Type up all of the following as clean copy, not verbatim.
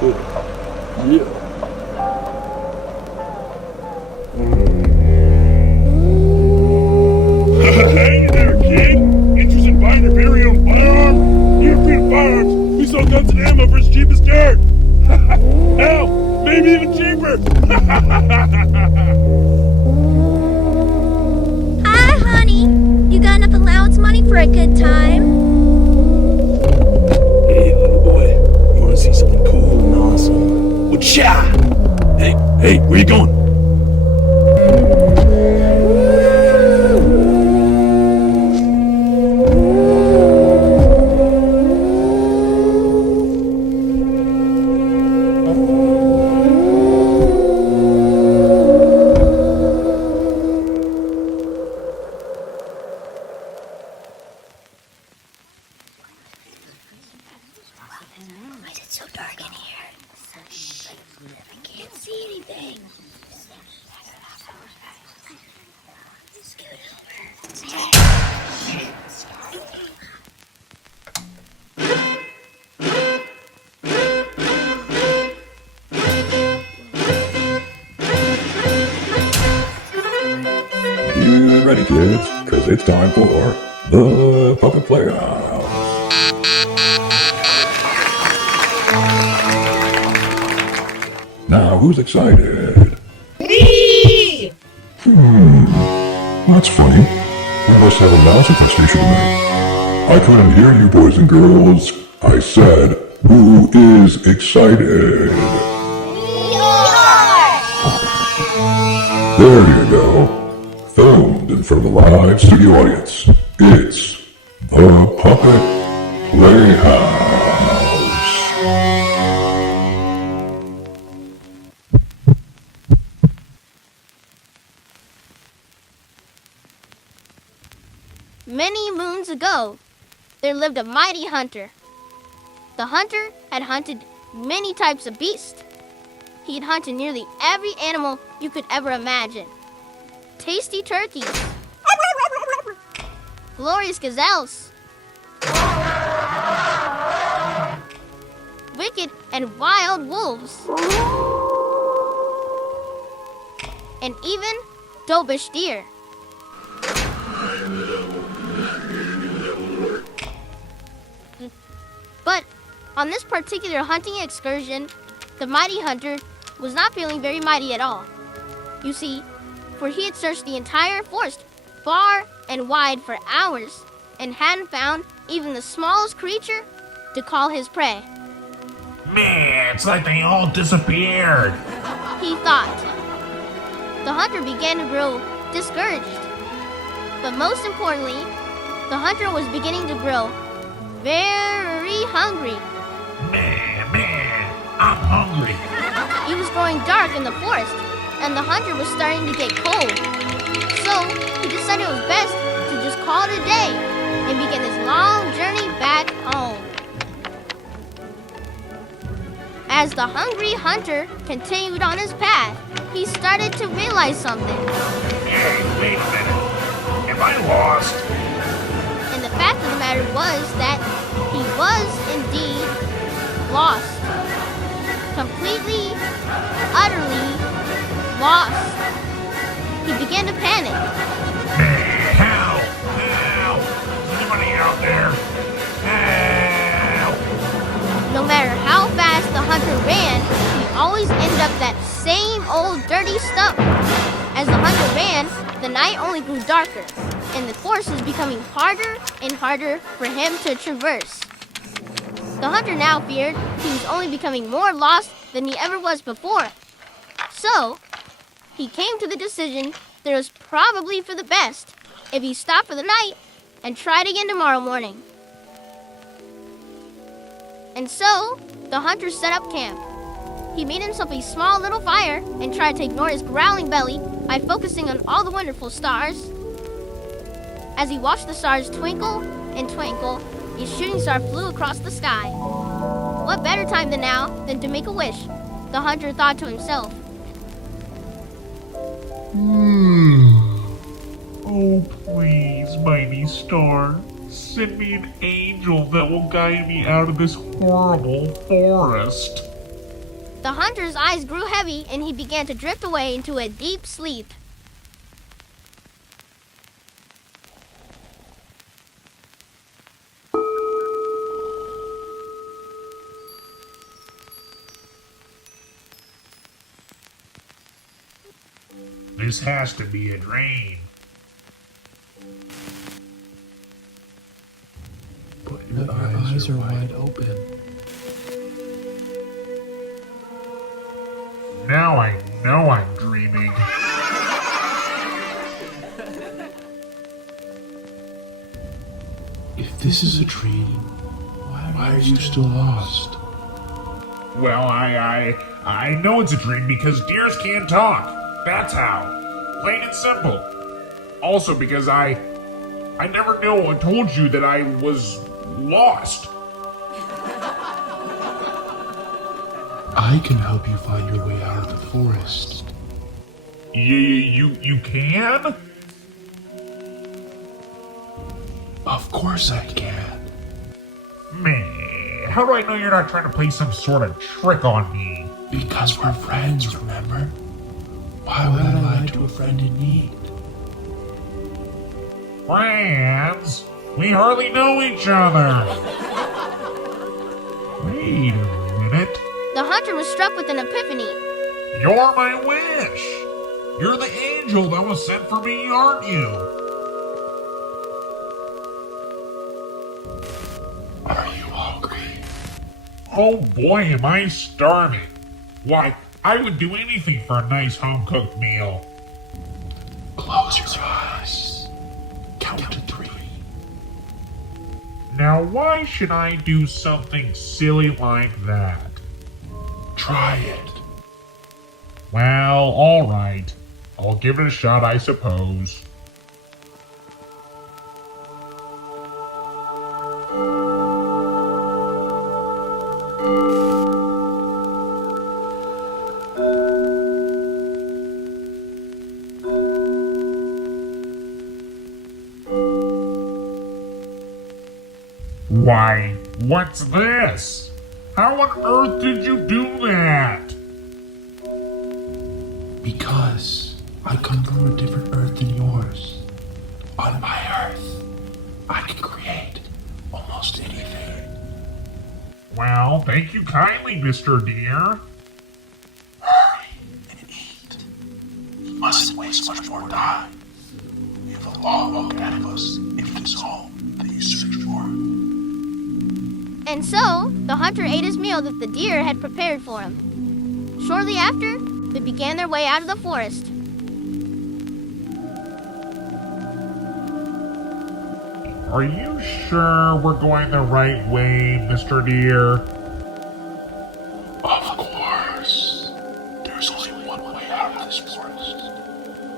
Hey there, kid! Interested in buying your very own firearm? European Firearms, we sell guns and ammo for as cheap as dirt! Hell, maybe even cheaper! Hi, honey! You got enough allowance money for a good time? Hey, little boy, you wanna see something cool and awesome? Whatcha? Hey, where you going? Why is it so dark in here? Shh. I can't see anything. Scoot over. Get ready, kids, because it's time for the Puppet Playhouse. Now, who's excited? Me! That's funny. We must have a mouse at the station tonight. I couldn't hear you, boys and girls. I said, who is excited? There you go. Filmed in front of a live studio audience. It's the Puppet Playhouse. Many moons ago, there lived a mighty hunter. The hunter had hunted many types of beasts. He had hunted nearly every animal you could ever imagine. Tasty turkeys, glorious gazelles, wicked and wild wolves, and even dovish deer. But on this particular hunting excursion, the mighty hunter was not feeling very mighty at all. You see, for he had searched the entire forest far and wide for hours and hadn't found even the smallest creature to call his prey. Man, it's like they all disappeared! He thought. The hunter began to grow discouraged. But most importantly, the hunter was beginning to grow very hungry. Man, I'm hungry. It was growing dark in the forest, and the hunter was starting to get cold. So he decided it was best to just call it a day and begin his long journey back home. As the hungry hunter continued on his path, he started to realize something. Hey, wait a minute. Am I lost? And the fact of the matter was that he was indeed lost. Completely, utterly lost. He began to panic. Help! Help! Is anybody out there? Help! No matter how fast the hunter ran, he always ended up that same old dirty stump. As the hunter ran, the night only grew darker, and the course was becoming harder and harder for him to traverse. The hunter now feared he was only becoming more lost than he ever was before. So, he came to the decision that it was probably for the best if he stopped for the night and tried again tomorrow morning. And so, the hunter set up camp. He made himself a small little fire and tried to ignore his growling belly by focusing on all the wonderful stars. As he watched the stars twinkle and twinkle, a shooting star flew across the sky. What better time than now than to make a wish, the hunter thought to himself. Oh, please, mighty star, send me an angel that will guide me out of this horrible forest. The hunter's eyes grew heavy and he began to drift away into a deep sleep. This has to be a dream. But your eyes are wide open. Now I know I'm dreaming. If this is a dream, why are you still lost? Well, I know it's a dream because deers can't talk. That's how. Plain and simple. Also because I never knew I told you that I was lost. I can help you find your way out of the forest. You can? Of course I can. Man, how do I know you're not trying to play some sort of trick on me? Because we're friends, remember? Why would I lie to a friend in need? Friends? We hardly know each other. Wait a minute. The hunter was struck with an epiphany. You're my wish. You're the angel that was sent for me, aren't you? Are you hungry? Oh boy, am I starving. Why, I would do anything for a nice home-cooked meal. Close your eyes. Count to 3. Now, why should I do something silly like that? Try it. Well, alright. I'll give it a shot, I suppose. Why, what's this? How on earth did you do that? Because I come from a different Earth than yours. On my Earth, I can create almost anything. Well, thank you kindly, Mr. Deer. Hurry and eat. We mustn't waste much more time. We have a long walk ahead of us if it is home that you search for. And so, the hunter ate his meal that the deer had prepared for him. Shortly after, they began their way out of the forest. Are you sure we're going the right way, Mr. Deer? Of course. There's only one way out of this forest.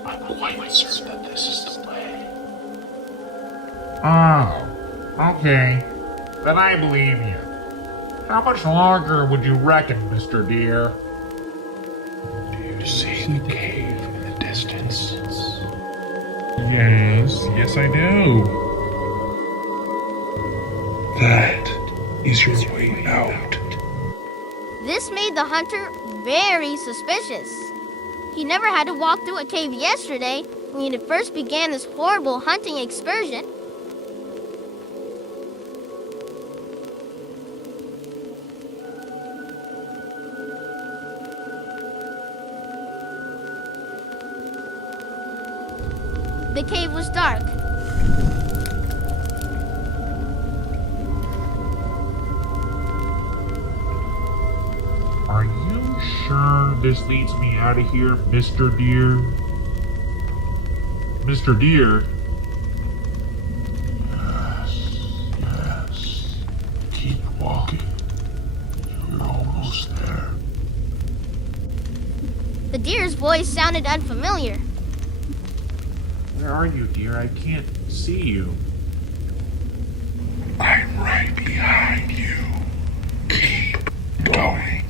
I'm quite certain that this is the way. Oh, okay. Then I believe you. How much longer would you reckon, Mr. Deer? Do you see the cave in the distance? Yes, I do. That is your way out. This made the hunter very suspicious. He never had to walk through a cave yesterday when he had first began this horrible hunting excursion. The cave was dark. Are you sure this leads me out of here, Mr. Deer? Mr. Deer? Yes. Keep walking. You're almost there. The deer's voice sounded unfamiliar. Where are you, dear? I can't see you. I'm right behind you. Keep going.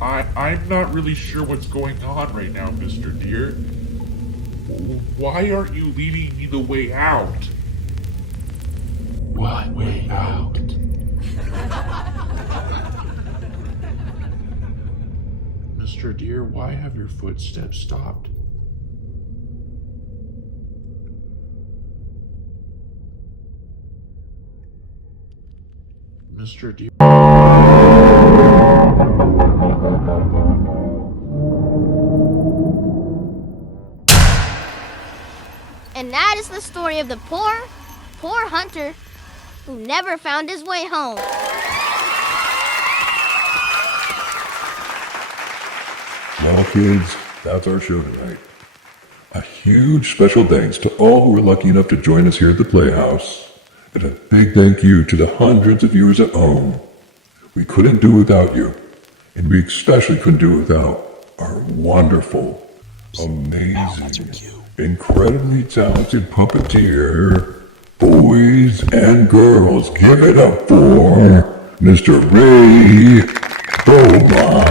I'm not really sure what's going on right now, Mr. Deer. Why aren't you leading me the way out? What way out? Mr. Deer, why have your footsteps stopped? Mr. Deer. And that is the story of the poor hunter who never found his way home. Well, kids, that's our show tonight. A huge special thanks to all who were lucky enough to join us here at the Playhouse. And a big thank you to the hundreds of viewers at home. We couldn't do without you. And we especially couldn't do without our wonderful, amazing, incredibly talented puppeteer, boys and girls. Give it up for Mr. Ray Beaumont.